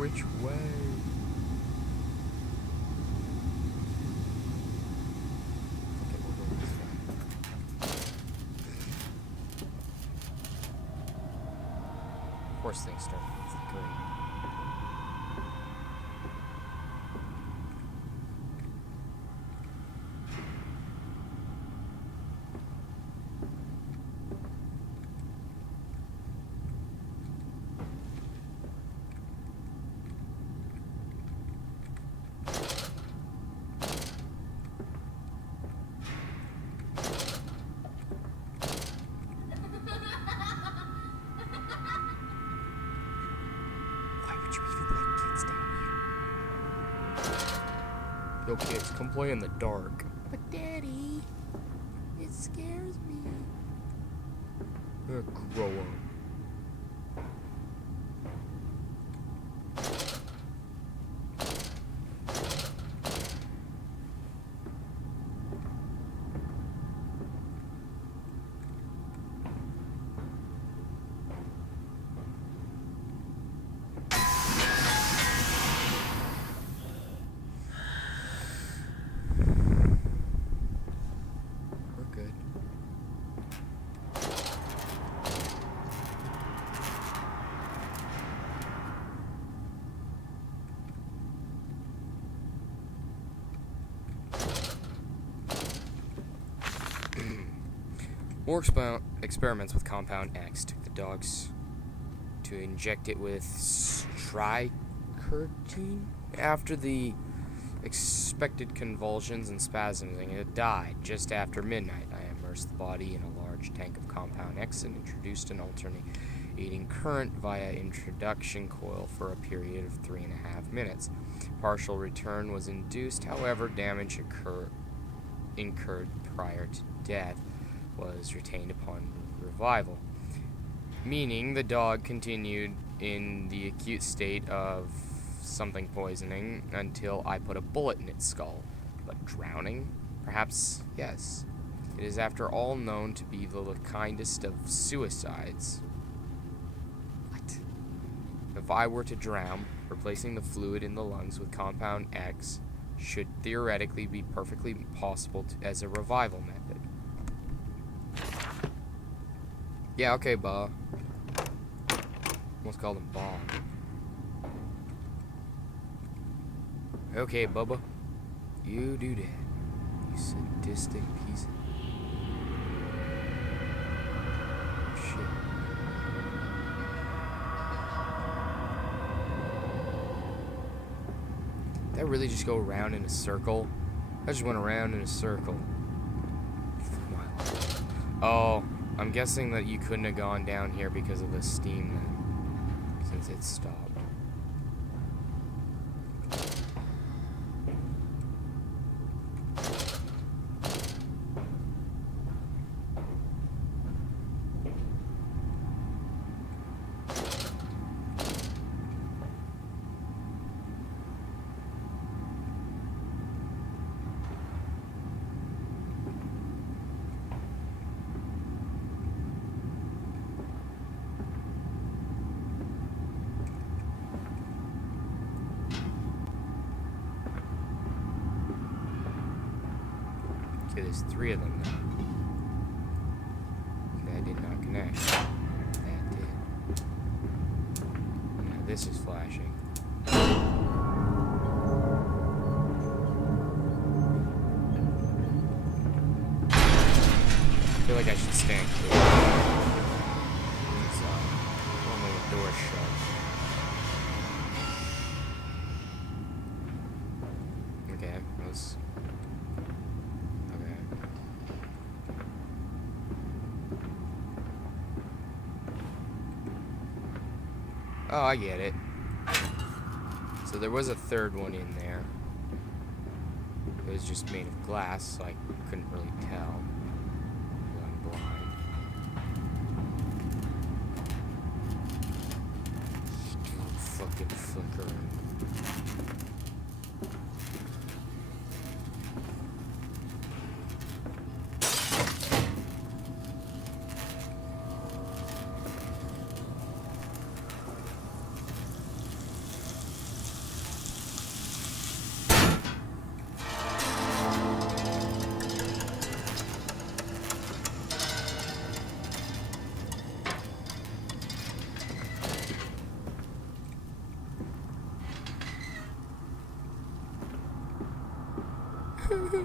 Which way? Okay, we'll go this way. Of course things start with green. Yo kids, come play in the dark. But Daddy, it scares me. Grow up. More experiments with Compound X took the dogs to inject it with strychnine. After the expected convulsions and spasms, it died just after midnight. I immersed the body in a large tank of Compound X and introduced an alternating current via introduction coil for a period of 3.5 minutes. Partial return was induced, however, damage incurred prior to death was retained upon revival, meaning the dog continued in the acute state of something poisoning until I put a bullet in its skull. But drowning? Perhaps yes. It is after all known to be the kindest of suicides. What? If I were to drown, replacing the fluid in the lungs with Compound X should theoretically be perfectly possible as a revival method. Yeah, okay, Ba. Almost called him Ba. Okay, Bubba. You do that. You sadistic piece of... shit. Did that really just go around in a circle? I just went around in a circle. Oh, I'm guessing that you couldn't have gone down here because of the steam then, since it stopped. Okay, there's 3 of them now. That did not connect. That did. Now this is flashing. I feel like I should stand clear. Normally the door's shut. Okay, let's... Oh, I get it. So there was a 3rd one in there. It was just made of glass, so I couldn't really tell. I'm blind. Stupid fucking flicker. Blood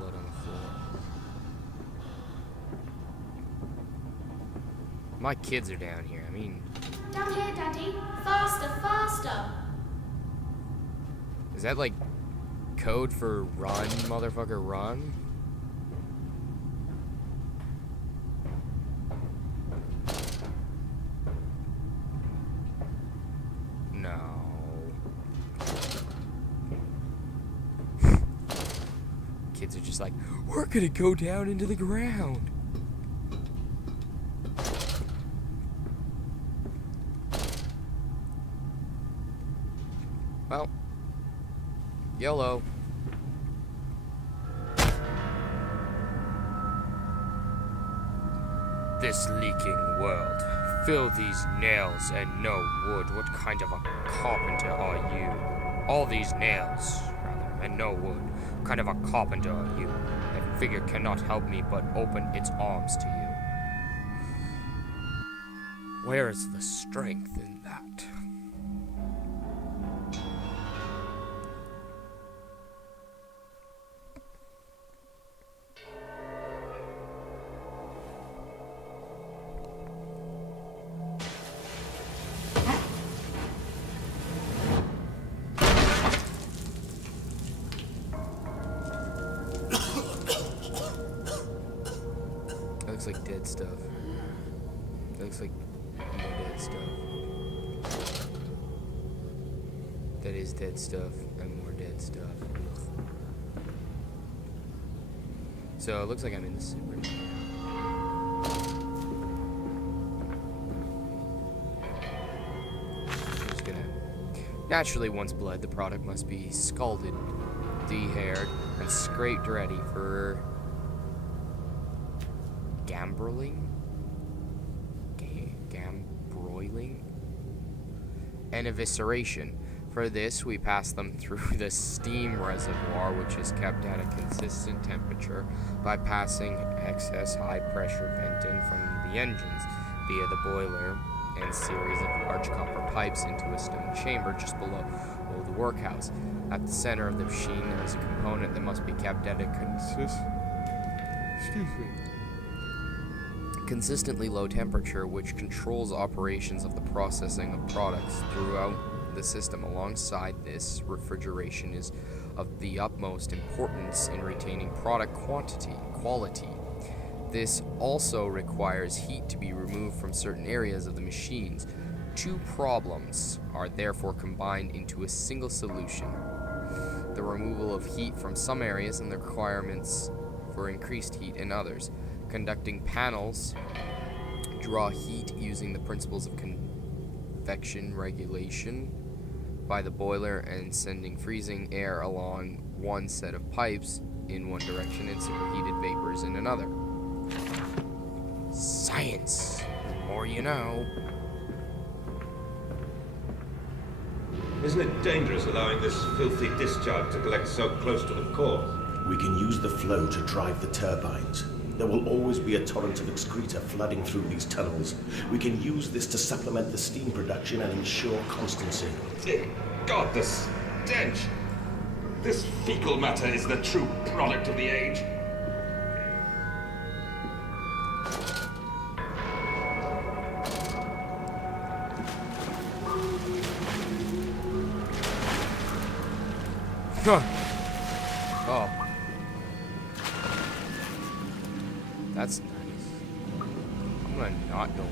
on the floor. My kids are down here. I mean... Down here, Daddy. Faster, faster. Is that like code for run, motherfucker, run? No. Kids are just like, we're gonna go down into the ground. Well, YOLO. This leaking world. Fill these nails and no wood. What kind of a carpenter are you? All these nails, rather, and no wood. What kind of a carpenter are you? That figure cannot help me but open its arms to you. Where is the strength in that? Looks like dead stuff. Looks like more dead stuff. That is dead stuff and more dead stuff. So it looks like I'm in the super. I'm just gonna. Naturally, once bled, the product must be scalded, de-haired, and scraped ready for gambroiling and evisceration. For this, we pass them through the steam reservoir, which is kept at a consistent temperature by passing excess high-pressure venting from the engines via the boiler and series of large copper pipes into a stone chamber just below the workhouse. At the center of the machine, there is a component that must be kept at a consistently low temperature, which controls operations of the processing of products throughout the system. Alongside this, refrigeration is of the utmost importance in retaining product quality. This also requires heat to be removed from certain areas of the machines. Two problems are therefore combined into a single solution: the removal of heat from some areas and the requirements for increased heat in others. Conducting panels draw heat using the principles of convection regulation by the boiler and sending freezing air along one set of pipes in one direction and superheated vapors in another. Science! The more you know. Isn't it dangerous allowing this filthy discharge to collect so close to the core? We can use the flow to drive the turbines. There will always be a torrent of excreta flooding through these tunnels. We can use this to supplement the steam production and ensure constancy. Dear God, the stench! This fecal matter is the true product of the age. Oh. That's nice. I'm gonna not go on.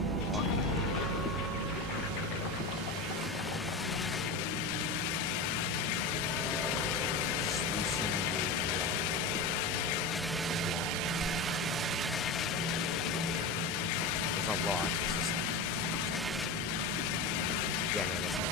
It's a lot. Yeah, no, that's not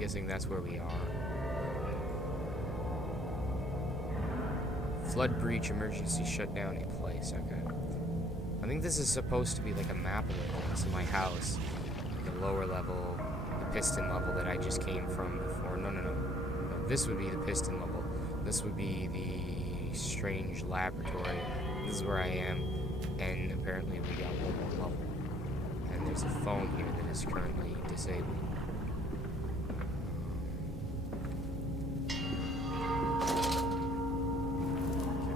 guessing that's where we are. Flood breach emergency shutdown in place. Okay. I think this is supposed to be like a map of it. This is my house. The lower level, the piston level that I just came from before. No. This would be the piston level. This would be the strange laboratory. This is where I am. And apparently we got one more level. And there's a phone here that is currently disabled.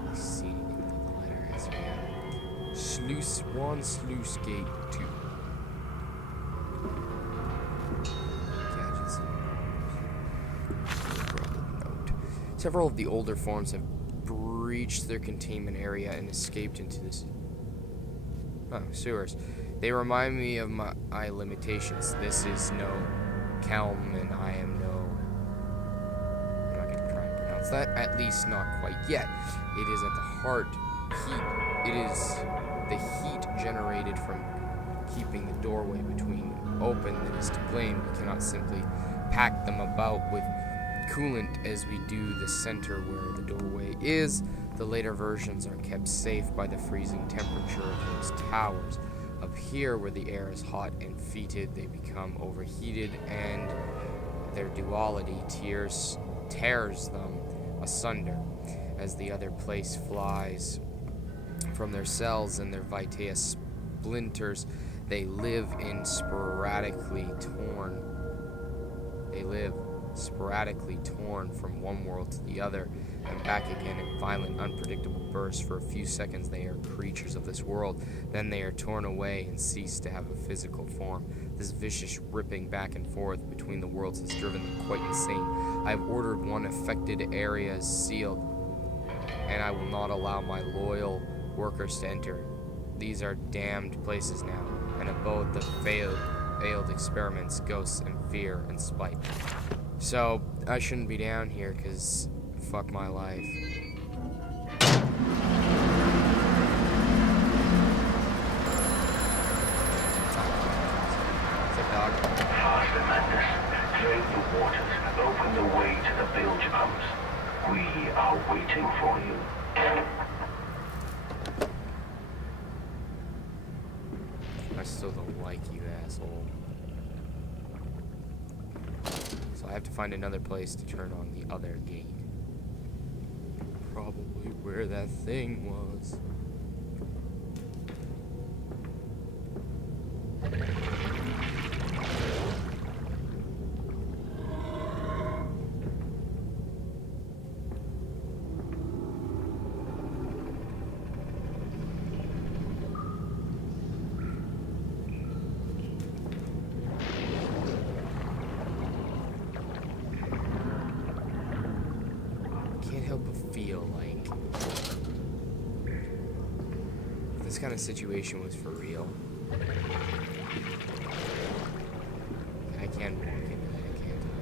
Can't see anything without the letter S. Sluice 1, Sluice Gate 2. Gadgets and note. Several of the older forms have breached their containment area and escaped into this sewers. They remind me of my limitations. This is no Kelm, and I am no... I'm not going to try and pronounce that. At least not quite yet. It is at the heart heat. It is the heat generated from keeping the doorway between open that is to blame. We cannot simply pack them about with coolant as we do the center where the doorway is. The later versions are kept safe by the freezing temperature of those towers. Up here, where the air is hot and fetid, they become overheated, and their duality tears them asunder. As the other place flies from their cells and their vitae splinters, they live sporadically torn from one world to the other and back again in violent, unpredictable bursts. For a few seconds they are creatures of this world, then they are torn away and cease to have a physical form. This vicious ripping back and forth between the worlds has driven them quite insane. I have ordered one affected area sealed, and I will not allow my loyal workers to enter. These are damned places now, and abode the failed experiments, ghosts, and fear and spite. So, I shouldn't be down here, because fuck my life. It's a dog. Faster, Madness. Drain the waters. Open the way to the bilge pumps. We are waiting for you. I still don't like you, asshole. So I have to find another place to turn on the other gate. Probably where that thing was. Feel like if this kind of situation was for real, I can walk into that, can't I?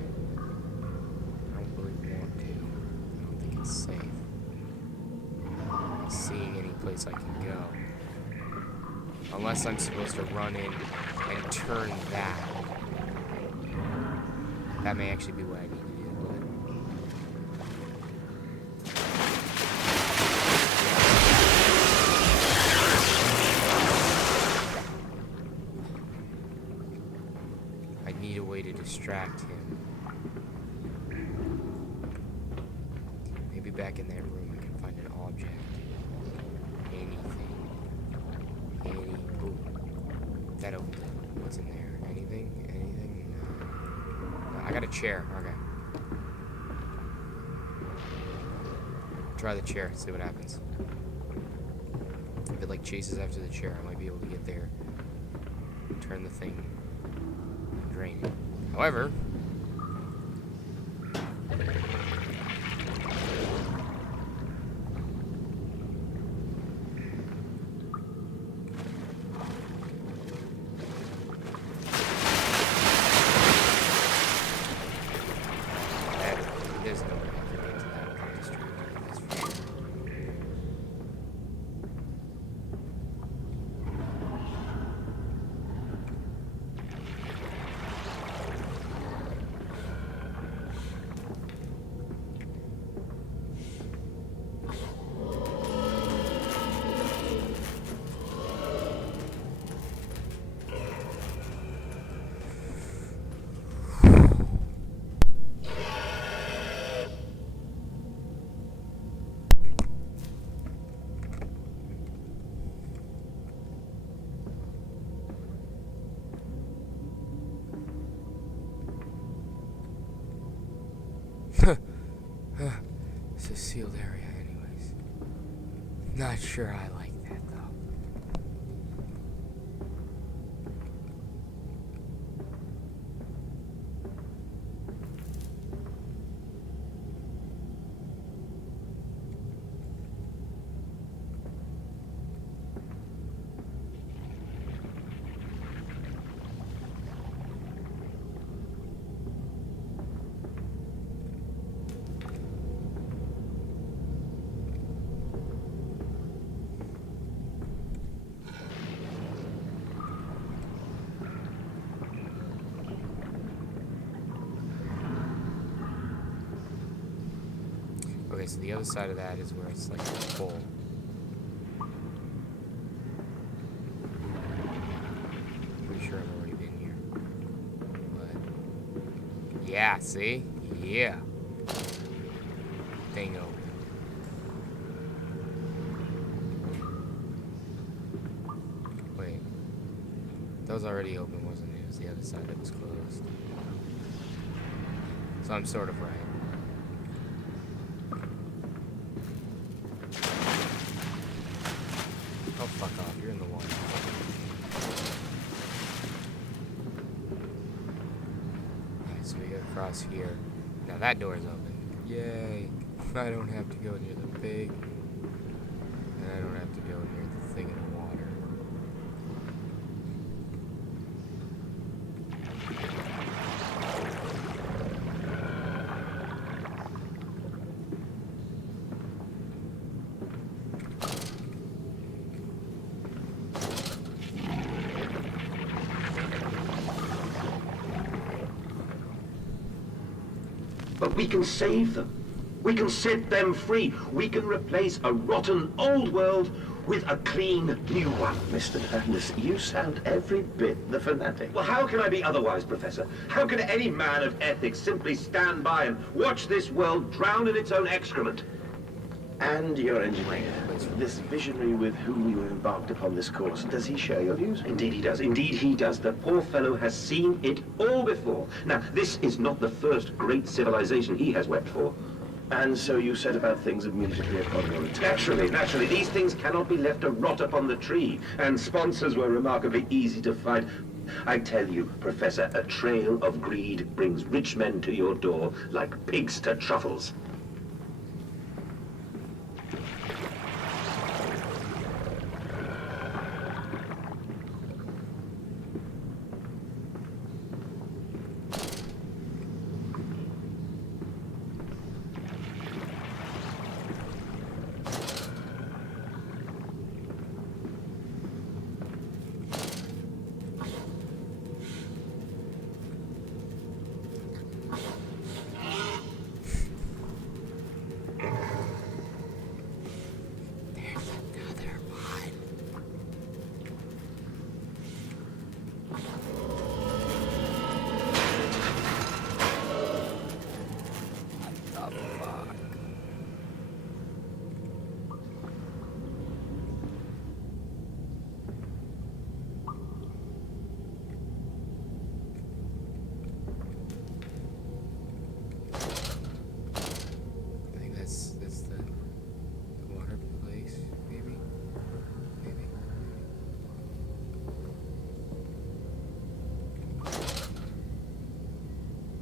I don't really want to. I don't think it's safe. I'm not seeing any place I can go. Unless I'm supposed to run in and turn that. That may actually be what I need to do. Need a way to distract him. Maybe back in that room I can find an object. Anything. Ooh. That opened it. What's in there? Anything? No. I got a chair. Okay. Try the chair. See what happens. If it like chases after the chair, I might be able to get there. Turn the thing. Drain it. However, there's no way I can get to that without distracting this for sure. a sealed area anyways. Not sure I like that though. Okay, so the other side of that is where it's like full. Pretty sure I've already been here. But yeah, see? Yeah. Thing open. Wait. That was already open, wasn't it? It was the other side that was closed. So I'm sort of right. Oh, fuck off. You're in the water. Alright, so we gotta cross here. Now that door's open. Yay. I don't have to go near the pig. And I don't have to go near the thing in the water. But we can save them. We can set them free. We can replace a rotten old world with a clean new one. Mr. Madness, you sound every bit the fanatic. Well, how can I be otherwise, Professor? How can any man of ethics simply stand by and watch this world drown in its own excrement? And your engineer, this visionary with whom you embarked upon this course, does he share your views? Indeed he does. Indeed he does. The poor fellow has seen it all before. Now, this is not the first great civilization he has wept for. And so you set about things immediately upon your return? Naturally. These things cannot be left to rot upon the tree. And sponsors were remarkably easy to find. I tell you, Professor, a trail of greed brings rich men to your door like pigs to truffles.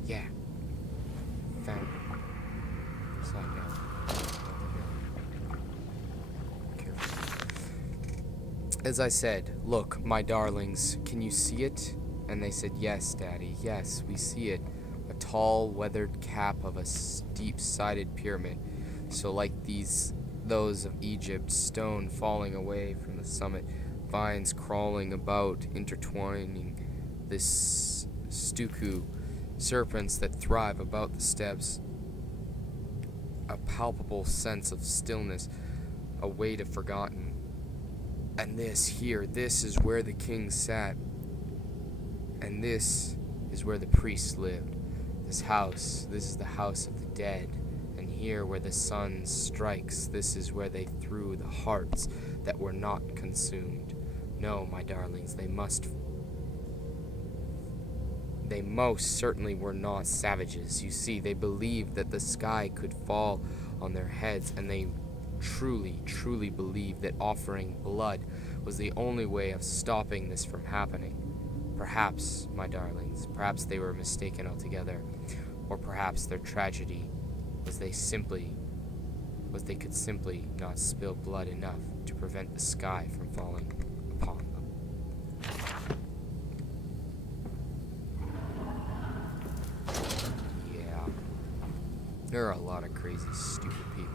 Yeah. Found it. Slide down. Careful. As I said, look, my darlings, can you see it? And they said, yes, Daddy, yes, we see it. A tall, weathered cap of a steep-sided pyramid. So like those of Egypt, stone falling away from the summit, vines crawling about, intertwining this stucco, serpents that thrive about the steps, a palpable sense of stillness, a weight of forgotten. And this here, this is where the king sat, and this is where the priests lived. This is the house of the dead, and here where the sun strikes, this is where they threw the hearts that were not consumed. No, my darlings, they most certainly were not savages. You see, they believed that the sky could fall on their heads, and they truly, truly believed that offering blood was the only way of stopping this from happening. Perhaps, my darlings, perhaps they were mistaken altogether, or perhaps their tragedy was they could simply not spill blood enough to prevent the sky from falling upon them. Yeah. There are a lot of crazy, stupid people.